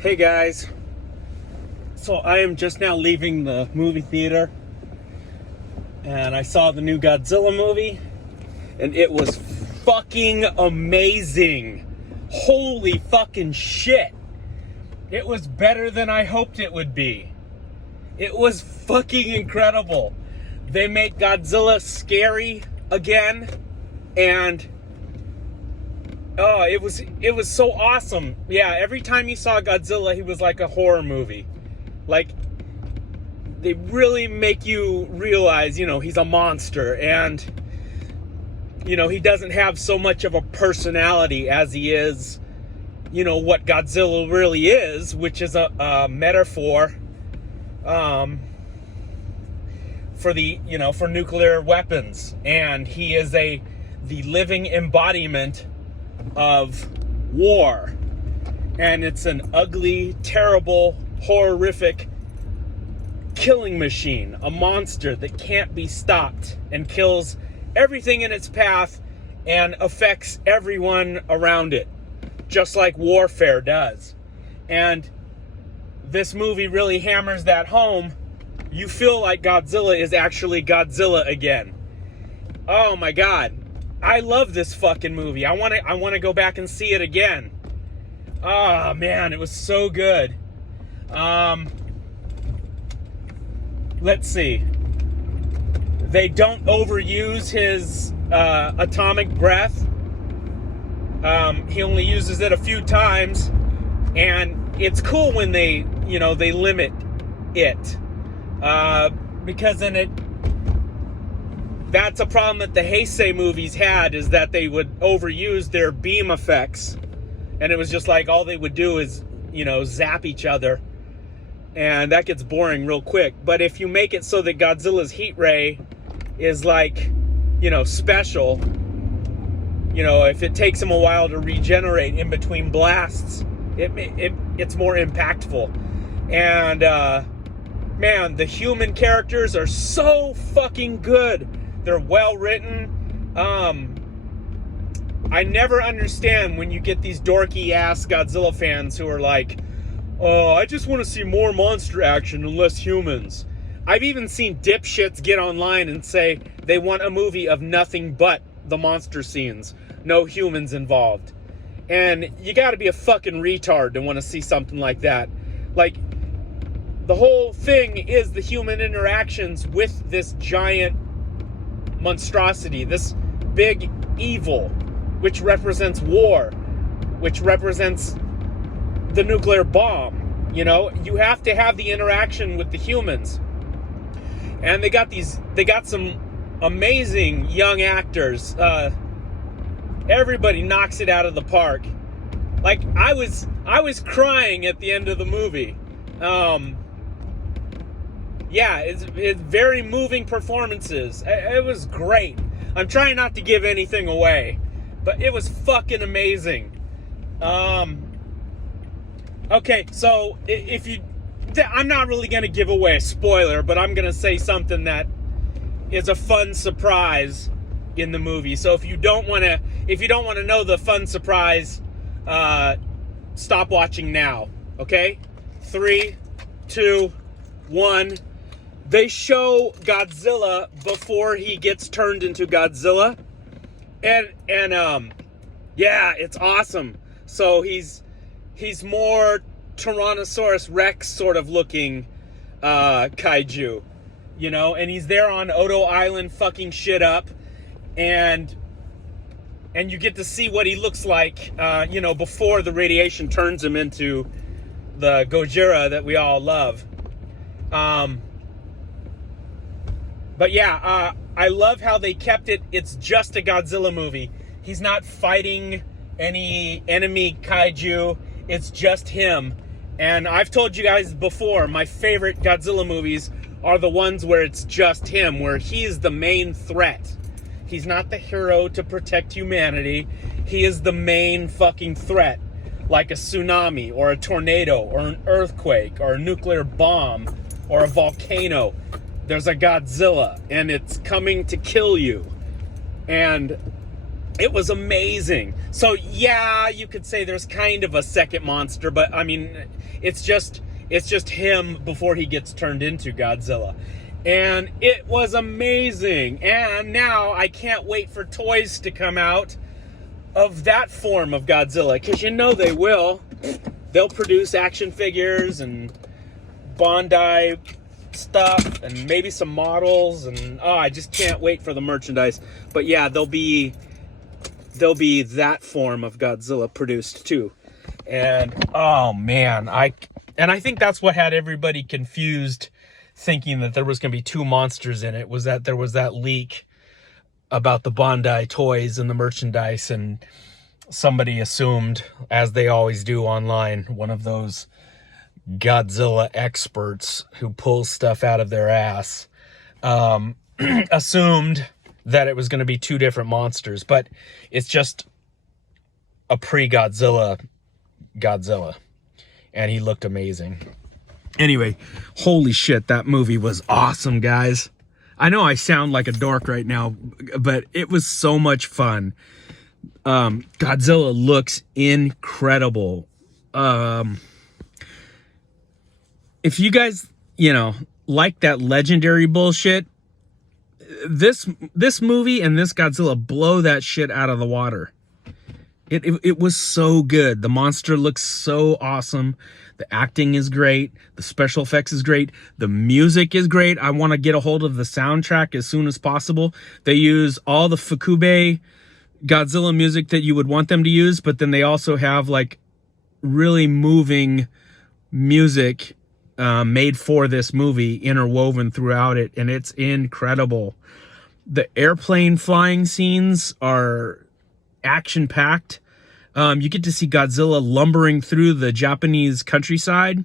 Hey guys, so I am just now leaving the movie theater and I saw the new Godzilla movie and it was fucking amazing. Holy fucking shit. It was better than I hoped it would be. It was fucking incredible. They make Godzilla scary again and oh, it was so awesome. Yeah, every time you saw Godzilla, he was like a horror movie. Like, they really make you realize, he's a monster. And, he doesn't have so much of a personality as he is, what Godzilla really is, which is a metaphor for for nuclear weapons. And he is the living embodiment of war, and it's an ugly, terrible, horrific killing machine, a monster that can't be stopped and kills everything in its path and affects everyone around it, just like warfare does. And this movie really hammers that home. You feel like Godzilla is actually Godzilla again. Oh my god, I love this fucking movie. I want to go back and see it again. Oh man, it was so good. Let's see. They don't overuse his atomic breath. He only uses it a few times, and it's cool when they limit it, because then that's a problem that the Heisei movies had, is that they would overuse their beam effects. And it was just like all they would do is, zap each other. And that gets boring real quick. But if you make it so that Godzilla's heat ray is like, special, if it takes him a while to regenerate in between blasts, it's more impactful. And, man, the human characters are so fucking good. They're well written. I never understand when you get these dorky ass Godzilla fans who are like, oh, I just want to see more monster action and less humans. I've even seen dipshits get online and say they want a movie of nothing but the monster scenes, no humans involved. And you gotta be a fucking retard to want to see something like that. Like, the whole thing is the human interactions with this giant monstrosity, this big evil, which represents war, which represents the nuclear bomb. You have to have the interaction with the humans. And they got some amazing young actors. Everybody knocks it out of the park. Like, I was crying at the end of the movie. Yeah, it's very moving performances. It was great. I'm trying not to give anything away, but it was fucking amazing. Okay, so I'm not really going to give away a spoiler, but I'm going to say something that is a fun surprise in the movie. So if you don't want to know the fun surprise, stop watching now. Okay? 3, 2, 1. They show Godzilla before he gets turned into Godzilla. And yeah, it's awesome. So he's more Tyrannosaurus Rex sort of looking kaiju, and he's there on Odo Island fucking shit up, and you get to see what he looks like, before the radiation turns him into the Gojira that we all love. But yeah, I love how they kept it. It's just a Godzilla movie. He's not fighting any enemy kaiju. It's just him. And I've told you guys before, my favorite Godzilla movies are the ones where it's just him, where he's the main threat. He's not the hero to protect humanity. He is the main fucking threat. Like a tsunami, or a tornado, or an earthquake, or a nuclear bomb, or a volcano. There's a Godzilla, and it's coming to kill you. And It was amazing. So yeah, you could say there's kind of a second monster, but I mean, it's just him before he gets turned into Godzilla. And it was amazing. And now I can't wait for toys to come out of that form of Godzilla, because you know they will. They'll produce action figures and Bondi stuff and maybe some models, and oh, I just can't wait for the merchandise. But yeah, there'll be that form of Godzilla produced too. And oh man, I think that's what had everybody confused, thinking that there was going to be two monsters in it, was that there was that leak about the Bondi toys and the merchandise, and somebody assumed, as they always do online, one of those Godzilla experts who pulls stuff out of their ass, assumed that it was going to be two different monsters, but it's just a pre-Godzilla Godzilla, and he looked amazing. Anyway, holy shit, that movie was awesome, guys. I know I sound like a dork right now, but it was so much fun. Godzilla looks incredible. If you guys, like that legendary bullshit, this movie and this Godzilla blow that shit out of the water. It was so good. The monster looks so awesome. The acting is great. The special effects is great. The music is great. I want to get a hold of the soundtrack as soon as possible. They use all the Fukube Godzilla music that you would want them to use, but then they also have like really moving music made for this movie interwoven throughout it, and it's incredible. The airplane flying scenes are action-packed. You get to see Godzilla lumbering through the Japanese countryside.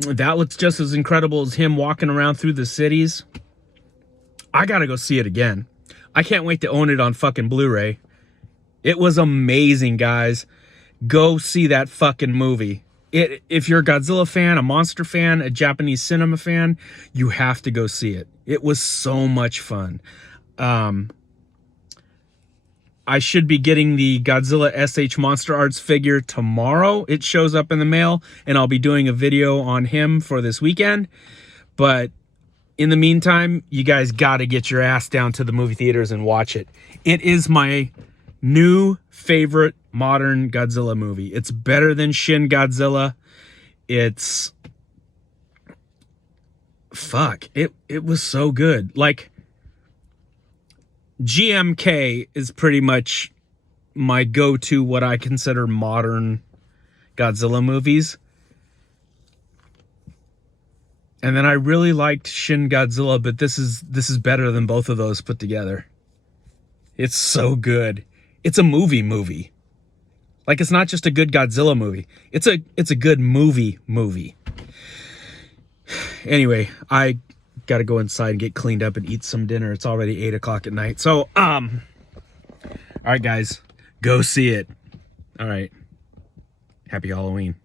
That looks just as incredible as him walking around through the cities. I gotta go see it again. I can't wait to own it on fucking Blu-ray. It was amazing, guys. Go see that fucking movie. If you're a Godzilla fan, a monster fan, a Japanese cinema fan, you have to go see it. It was so much fun. I should be getting the Godzilla SH Monster Arts figure tomorrow. It shows up in the mail, and I'll be doing a video on him for this weekend. But in the meantime, you guys got to get your ass down to the movie theaters and watch it. It is my new favorite modern Godzilla movie. It's better than Shin Godzilla. It's... fuck. It was so good. Like... GMK is pretty much my go-to what I consider modern Godzilla movies. And then I really liked Shin Godzilla, but this is better than both of those put together. It's so good. It's a movie. Like, it's not just a good Godzilla movie. It's a good movie. Anyway, I got to go inside and get cleaned up and eat some dinner. It's already 8 o'clock at night. So, all right, guys, go see it. All right. Happy Halloween.